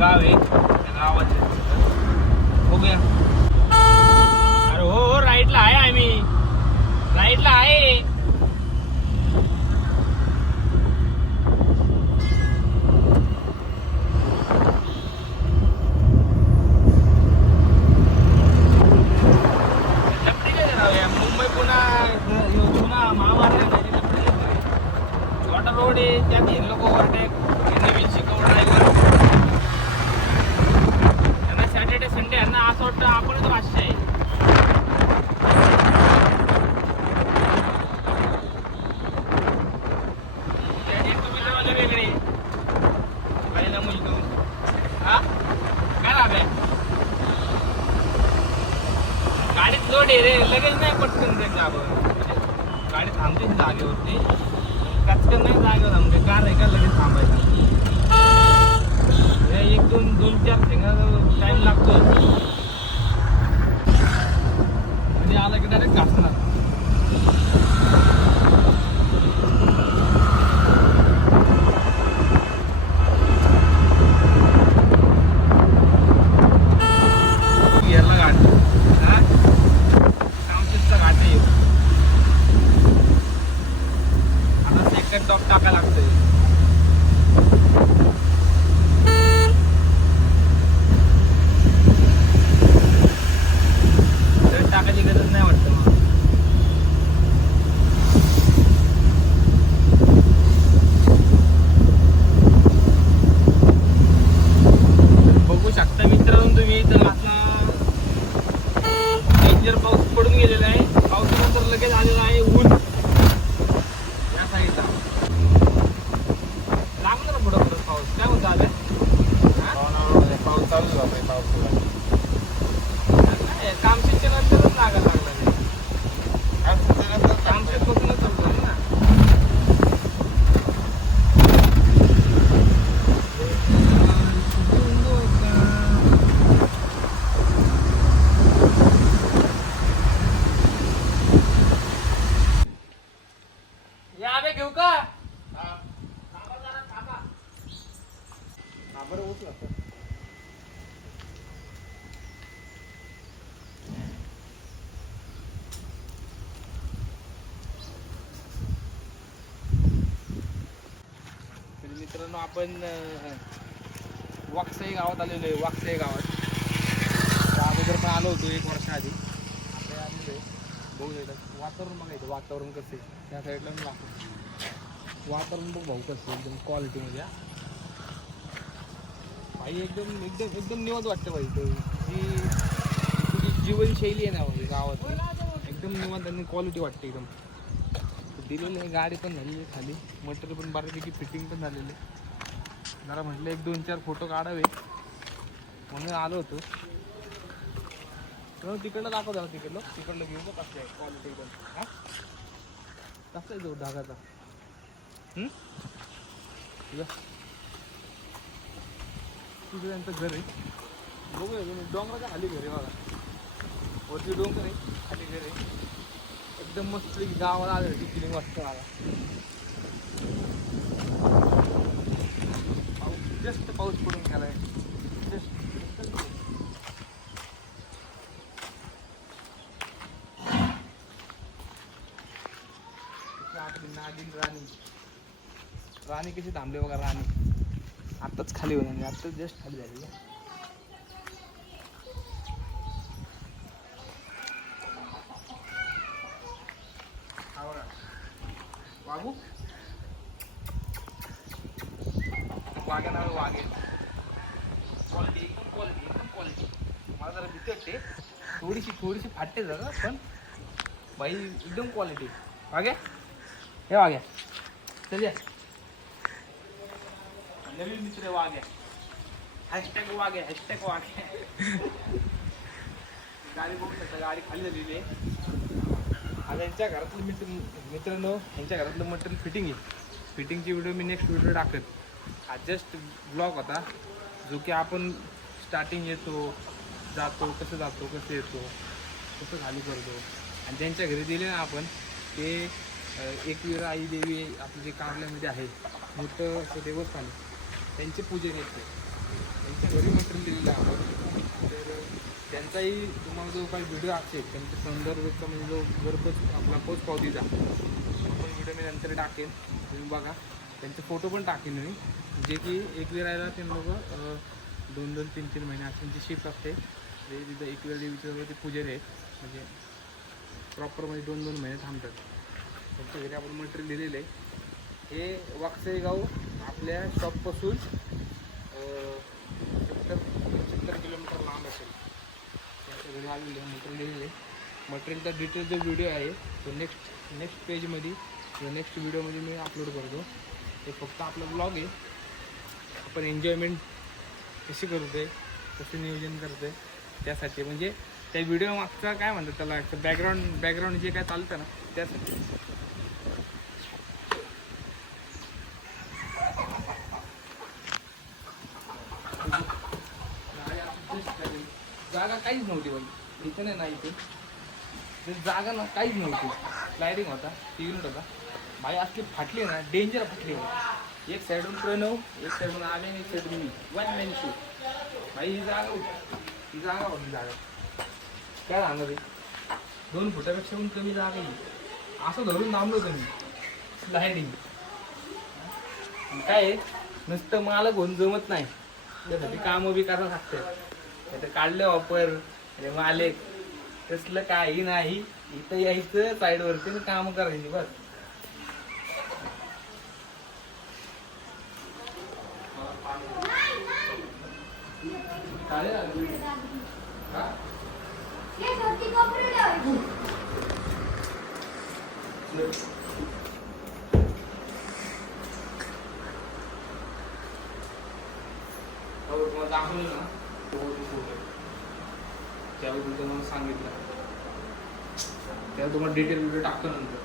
गाव आहे त्या गावात बघूया. अरे हो हो राईटला आहे आम्ही, राईटला आहे. मुंबई पुन्हा महामार्ग छोटा रोड आहे, त्यात हे लोक ओव्हरटेक नवीन शिकवणार त्यांना सॅटर्डे संडे यांना असं वाटतं आपणच वाचते आहे. तुम्ही जरा वेगळे पहिला मुलगा हा काय राहते गाडीत लोड आहे रे, लगेच नाही पटकन ते गाडी थांबते जागेवरती, कचकन नाही जागेवर थांबते. कार आहे का लगेच थांबायचं, एक दोन चार सेकंद टाइम लागतो. म्हणजे आला की डायरेक्ट घासणार. गेला घाट हा कामचीचा घाट आहे. आता सेकंड टॉप टाका लागतोय. टाकायची गरज नाही वाटतं मग. बघू शकता मित्रांनो तुम्ही, तर आता डेंजर पाऊस पडून गेलेला आहे. पावसानंतर लगेच आलेला आहे ऊन या साईडला. लागणार पुढं पुढं पाऊस. काय म्हणतो आले पाऊस चालू झाला. पाऊस कामशेतच्या नंतरच लागायला लागला ते. कामशेत पासूनच चालू झालं ना. या आम्ही घेऊ का? थांबा जरा थांबा. बरं उचला. मित्रांनो आपण वाकसाई गावात आलेलो आहे. वाकसाई गावात त्या अगोदर पण आलो होतो 1 वर्ष आधी. आता आलेलो आहे. बघू देतात वातावरण बघायचं, वातावरण कसं आहे त्या साईडला मी दाखवतो. वातावरण बघ भाऊ कसं एकदम क्वालिटीमध्ये. भाई एकदम एकदम एकदम निवांत वाटतं भाई. जी तुझी जीवनशैली आहे ना भाई गावात, एकदम निवांत आणि क्वालिटी वाटते एकदम. दिलेली आहे. गाडी पण झालेली आहे खाली, मटेरियल पण बऱ्यापैकी फिटिंग पण झालेली आहे. जरा म्हटलं 1-2-4 फोटो काढावे म्हणून आलो होतो. तिकडलं दाखव जरा, तिकडलं घेऊ का कसं आहे क्वालिटी एकदम. हां कसं आहे जो धागाचा तिथे त्यांचं घर आहे. बघूया तुम्ही, डोंगराच्या खाली घर आहे बघा. वरती डोंगर आहे, खाली घर आहे. एकदम मस्त गावाला आलं ती फिलिंग वाटतं मला. जस्ट पाऊस पडून गेलाय. आपली नागिन राणी कशी थांबली बघा. राणी आत्ताच खाली होणार, आत्ताच जस्ट खाली झाली. बाबू वाघ्या नाव वाघे क्वालिटी एकदम क्वालिटी. मला जरा भीती वाटते, थोडीशी फाटते जरा, पण बाई एकदम क्वालिटी. वाघ्या हे वाघ्या चल या. नवीन मित्र वाघ्या. हॅशटॅग वाघ्या. गाडी बघू शकता, गाडी खाली झालेली आहे. आता यांच्या घरातलं मित्रांनो यांच्या घरातलं मटेरियल फिटिंग आहे. फिटिंगची व्हिडिओ मी नेक्स्ट व्हिडिओ टाकेल. हा जस्ट ब्लॉग होता जो की आपण स्टार्टिंग येतो जातो, कसं येतो, कसं खाली करतो. आणि त्यांच्या घरी दिले ना आपण ते एकवीरा आई देवी आपले जे कारल्यामध्ये आहे मोठं असं देवस्थान, त्यांचे पूजन येते. त्यांच्या घरी मटेरियल दिलेलं आहे आपण. तर त्यांचाही तुम्हाला जो काही व्हिडिओ असेल त्यांच्या संदर्भाचा म्हणजे जो घरपोच आपला पोच पावतीचा तो पण व्हिडिओ मी नंतर टाकेन, तुम्ही बघा. त्यांचे फोटो पण टाकेन मी, जे की एकवीर राहायला ते लोक 2-2, 3-3 महिने अशी त्यांची शिफ्ट असते. ते तिथं एकवीर देवीचं ते पुजारी आहेत, म्हणजे प्रॉपर म्हणजे 2-2 महिने थांबतात. त्यांच्या घरी आपण मटेरियल दिलेलं आहे. हे वाकसईगाव आपल्या शॉपपासून 70 किलोमीटर लांब असेल. त्यांच्या घरी आलेले मटेरियल दिलेले. मटेरियलचा डिटेल जो व्हिडिओ आहे तो नेक्स्ट पेजमध्ये किंवा नेक्स्ट व्हिडिओमध्ये मी अपलोड करतो. ते फक्त आपला ब्लॉग आहे, आपण एन्जॉयमेंट कशी करतोय, कसं नियोजन करतोय त्यासाठी, म्हणजे त्या व्हिडिओ मागचा काय म्हणतात त्याला बॅकग्राऊंड जे काय चालतं ना त्यासाठी. जागा काहीच नव्हती बाई इथं, नाही इथे जागा ना काहीच नव्हती. स्लायडिंग होता, टी युनिट होता. भाई असली फाटली ना, डेंजर फाटली. एक साईडून प्रणव, एक साईडून आले, एक साईडून मी, 1 मॅन शो. भाई ही जागा होती, ही जागा होती. जागा काय सांगणार आहे, 2 फुटापेक्षा पण कमी जागा आहे. असं धरून थांबलो होतं मी, स्लायडिंग. काय नुसतं मालक होऊन जमत नाही, त्यासाठी कामं बी करावं लागतं. तर काढलं वापर अरे मालक तसलं काही नाही. इथं यायचं साईडवरती काम करायची बस. दाखवलं ना त्यावेळी तुमचं मला सांगितलं, त्याला तुम्हाला डिटेल व्हिडिओ टाकतो नंतर.